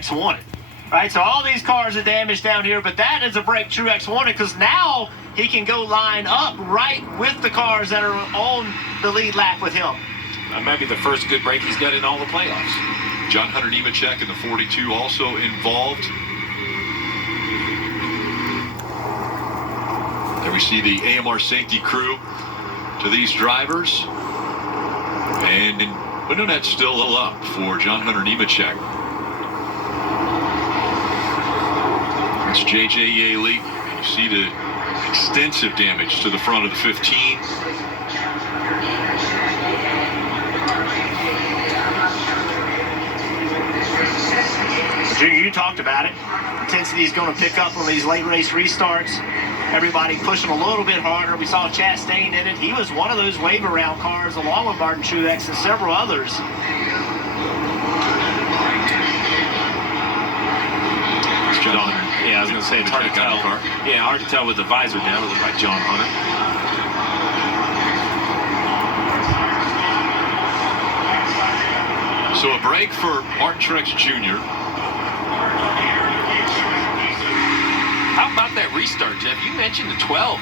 Truex wanted. Right, so all these cars are damaged down here, but that is a break Truex wanted because now he can go line up right with the cars that are on the lead lap with him. That might be the first good break he's got in all the playoffs. John Hunter Nemechek in the 42 also involved. There we see the AMR safety crew to these drivers. And Winonet's still a little up for John Hunter Nemechek. It's J.J. Yaley. You see the extensive damage to the front of the 15. Junior, you talked about it. Intensity is going to pick up on these late race restarts. Everybody pushing a little bit harder. We saw Chastain in it. He was one of those wave around cars along with Martin Truex and several others. John Hunter. Yeah, I was going to say it's hard to tell. Yeah, hard to tell with the visor down. It looked like John Hunter. So a break for Martin Truex Jr. How about that restart, Jeff? You mentioned the 12.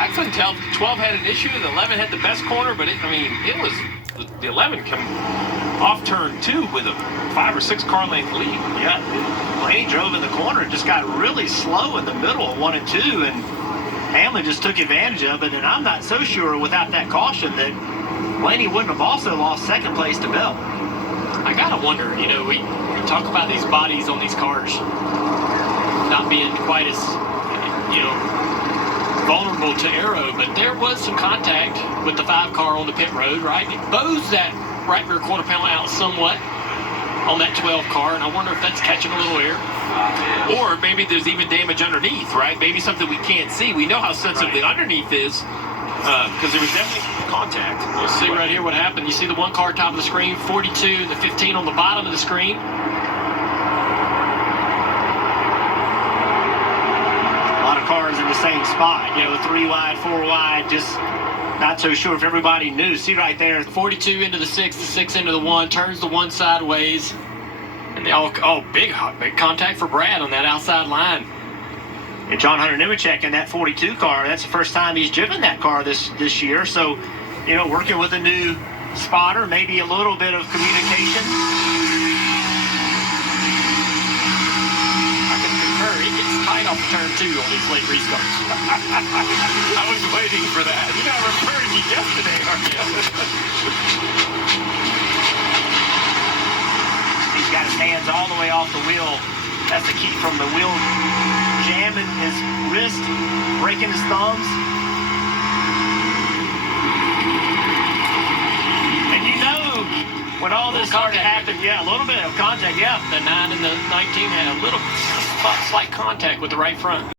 I couldn't tell if the 12 had an issue. The 11 had the best corner, but it was the 11 come off turn 2 with a 5 or 6 car length lead. Yeah, Blaney drove in the corner and just got really slow in the middle of 1 and 2, and Hamlin just took advantage of it. And I'm not so sure without that caution that Blaney wouldn't have also lost second place to Bell. I gotta wonder, we talk about these bodies on these cars not being quite as, vulnerable to aero, but there was some contact with the 5 car on the pit road, right? It bows that right rear quarter panel out somewhat on that 12 car, and I wonder if that's catching a little air. Or maybe there's even damage underneath, right? Maybe something we can't see. We know how sensitive the underneath is, because there was definitely contact. Let's see right here what happened. You see the 1 car top of the screen, 42, the 15 on the bottom of the screen. A lot of cars in the same spot, 3 wide, 4 wide, just not so sure if everybody knew. See right there, 42 into the 6, the 6 into the 1, turns the 1 sideways. And they all, big contact for Brad on that outside line. And John Hunter Nemechek in that 42 car, that's the first time he's driven that car this year. So, working with a new spotter, maybe a little bit of communication. I can concur. It gets tight off turn 2 on these late restarts. I was waiting for that. You're not referring to me yesterday, aren't you? He's got his hands all the way off the wheel. That's the key from the wheel jamming his wrist, breaking his thumbs. And when all this started happening, a little bit of contact, The 9 and the 19 had a little slight contact with the right front.